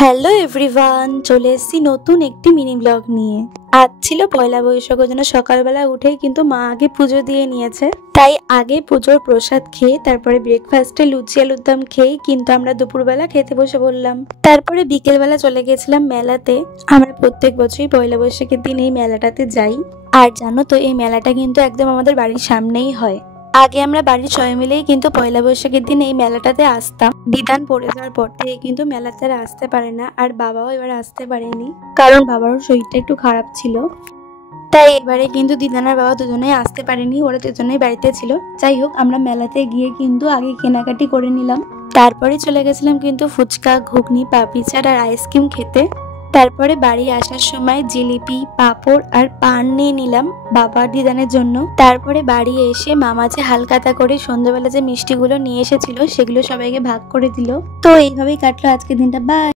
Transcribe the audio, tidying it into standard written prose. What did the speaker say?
Hello everyone, চলে এসেছি নতুন একটি মিনি ব্লগ নিয়ে। আজ ছিল পয়লা বৈশাখ, ওই জন্য সকালবেলা উঠেই কিন্তু মা আগে পুজো দিয়ে নিয়েছে। তাই আগে পুজোর প্রসাদ খেয়ে তারপরে ব্রেকফাস্টে লুচি আলুর দম খেয়েই কিন্তু আমরা দুপুরবেলা খেতে বসে বললাম। তারপরে বিকেলবেলা চলে গেছিলাম মেলাতে। আমরা প্রত্যেক বছরই পয়লা বৈশাখের দিন এই মেলাটাতে যাই। আর জানো তো, এই মেলাটা কিন্তু একদম আমাদের বাড়ির সামনেই হয়। আগে আমরা বাড়ির সবাই মিলেই কিন্তু পয়লা বৈশাখের দিন এই মেলাটাতে আসতাম। বিধান পড়ে যাওয়ার পর থেকে কিন্তু মেলাতে আর আসতে পারে না, আর বাবাও এবার আসতে পারেনি, কারণ বাবারও শরীরটা একটু খারাপ ছিল। তাই এবারে কিন্তু দিদান আর বাবা দুজনেই আসতে পারেনি, ওরা দুজনেই বাড়িতে ছিল। যাই হোক, আমরা মেলাতে গিয়ে কিন্তু আগে কেনাকাটি করে নিলাম। তারপরে চলে গেছিলাম কিন্তু ফুচকা, ঘুগনি, পাপড়ি চাট আর আইসক্রিম খেতে। তারপরে বাড়ি আসার সময় জিলিপি, পাঁপড় আর পান নিয়ে নিলাম বাবা দিদানের জন্য। তারপরে বাড়ি এসে মামা যে হালকাতা করে সন্ধ্যাবেলা যে মিষ্টিগুলো নিয়ে এসেছিল সেগুলো সবাইকে ভাগ করে দিল। তো এইভাবেই কাটলো আজকের দিনটা। বাই।